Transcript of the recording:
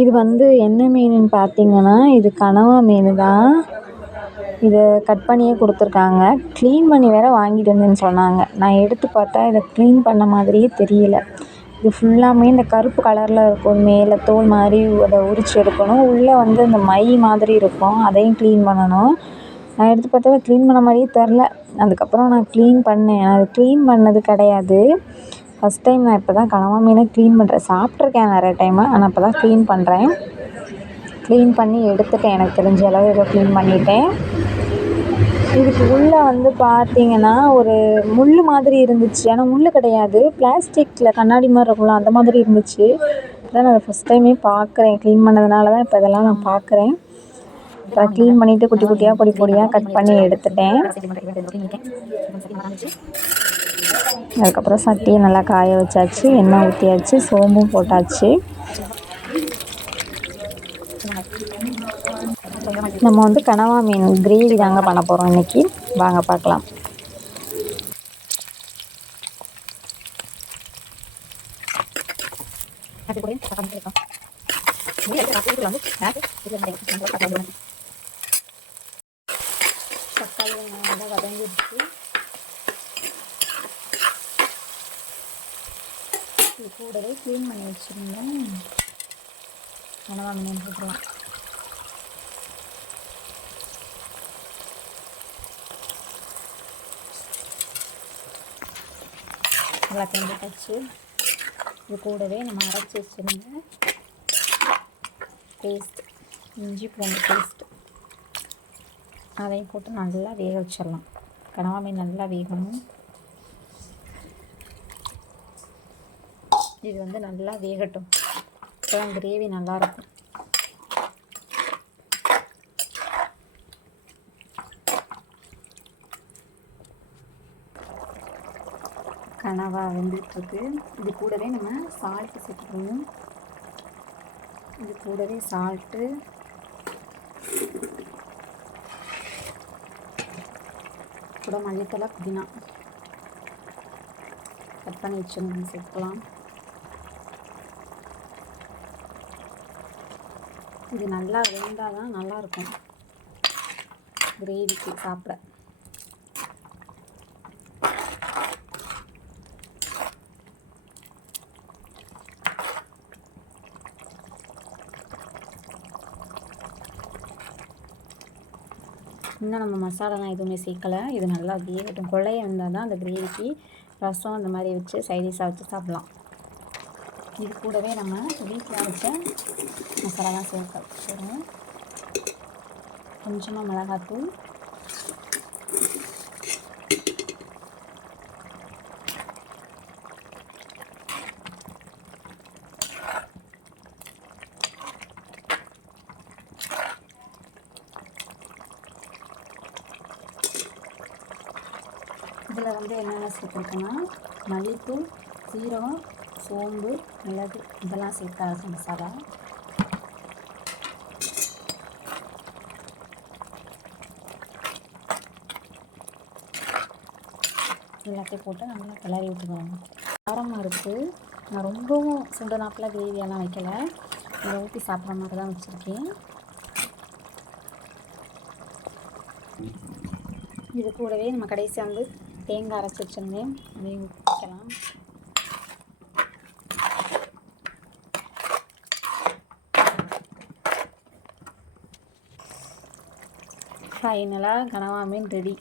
இது வந்து என்ன மீனுன்னு பார்த்தீங்கன்னா, இது கனவா மீன் தான். இதை கட் பண்ணியே கொடுத்துருக்காங்க. க்ளீன் பண்ணி வேறு வாங்கிட்டு வந்தேன்னு சொன்னாங்க. நான் எடுத்து பார்த்தா இதை க்ளீன் பண்ண மாதிரியே தெரியல. இது ஃபுல்லாமே இந்த கருப்பு கலரில் இருக்கும். மேலே தோல் மாதிரி அதை உரித்து எடுக்கணும். உள்ளே வந்து இந்த மை மாதிரி இருக்கும். அதையும் க்ளீன் பண்ணணும். நான் எடுத்து பார்த்தா அதை க்ளீன் பண்ண மாதிரியே தெரில. அதுக்கப்புறம் நான் க்ளீன் பண்ணேன். அது க்ளீன் பண்ணது கிடையாது. ஃபஸ்ட் டைம் நான் இப்போ தான் கனவா மீனை க்ளீன் பண்ணுறேன். சாப்பிட்ருக்கேன் நிறைய டைமு. ஆனால் இப்போ தான் க்ளீன் பண்ணுறேன். க்ளீன் பண்ணி எடுத்துட்டேன். எனக்கு தெரிஞ்ச அளவு இதை க்ளீன் பண்ணிட்டேன். இதுக்கு உள்ளே வந்து பார்த்தீங்கன்னா ஒரு முள் மாதிரி இருந்துச்சு. ஆனால் முள் கிடையாது. பிளாஸ்டிக்கில் கண்ணாடி மாதிரி இருக்கும்ல, அந்த மாதிரி இருந்துச்சு. அதான் நான் ஃபஸ்ட் டைமே பார்க்குறேன். க்ளீன் பண்ணதுனால தான் இப்போ இதெல்லாம் நான் பார்க்குறேன். இப்போ க்ளீன் பண்ணிவிட்டு குட்டி குட்டியாக பொடி பொடியாக கட் பண்ணி எடுத்துட்டேன். அதுக்கப்புறம் சட்டியை நல்லா காய வச்சாச்சு. எண்ணெய் ஊற்றியாச்சு. சோம்பும் போட்டாச்சு. நம்ம வந்து கனவா மீன் கிரேவி தாங்க பண்ண போகிறோம் இன்றைக்கி. வாங்க பார்க்கலாம். தக்காளி நல்லா வதங்கிடுச்சு. இது கூடவே க்ளீன் பண்ணி வச்சுருந்தேன் கனவா மீன் போட்டுருவோம். நல்லா கிண்டிட்டாச்சு. இது கூடவே நம்ம அரைச்சி வச்சுருந்த பேஸ்ட், இஞ்சி பூண்டு பேஸ்ட், அதையும் போட்டு நல்லா வேக வச்சிடலாம். கனவா மீன் நல்லா வேகணும். இது வந்து நல்லா வேகட்டும். அப்போ கிரேவி நல்லாயிருக்கும். கனவா வெந்துட்டுருக்கு. இது கூடவே நம்ம சால்ட்டு சேர்த்துக்கணும். இது கூடவே சால்ட்டு, கூட மல்லித்தலை, புதினா கட் பண்ணி வச்சுருந்தோம் சேர்த்துக்கலாம். இது நல்லா வெந்தால் தான் நல்லாயிருக்கும் கிரேவிக்கு சாப்பிட. இன்னும் நம்ம மசாலாலாம் எதுவுமே சேர்க்கலை. இது நல்லா வேகட்டும். கொள்ளைய இருந்தால் தான் அந்த கிரேவிக்கு ரசம் அந்த மாதிரி வச்சு சைடிஷாக வச்சு சாப்பிட்லாம். இது கூடவே நம்ம வீட்டில் அரைச்ச மசாலாலாம் சேர்க்கணும். கொஞ்சமாக மிளகாத்தூள், இதில் வந்து என்னென்ன சேர்த்துருக்கோன்னா மல்லித்தூள், சீரகம், சோம்பு, மிளகு இதெல்லாம் சேர்த்தா மசாலா. எல்லாத்தையும் போட்டு நல்லா கிளறி விட்டுக்கணும். காரமாக இருக்குது. நான் ரொம்பவும் சுண்ட நாப்பில் கிரேவியெல்லாம் வைக்கலை. இதை ஊற்றி சாப்பிட்ற மாதிரி தான் வச்சுருக்கேன். இது கூடவே நம்ம கடைசியாக வந்து தேங்காய் அரைச்சி வச்சுருந்தேன். அதையும் ஊற்றிக்கலாம். ஃபைனலாக கனவா மீன் ரெடி.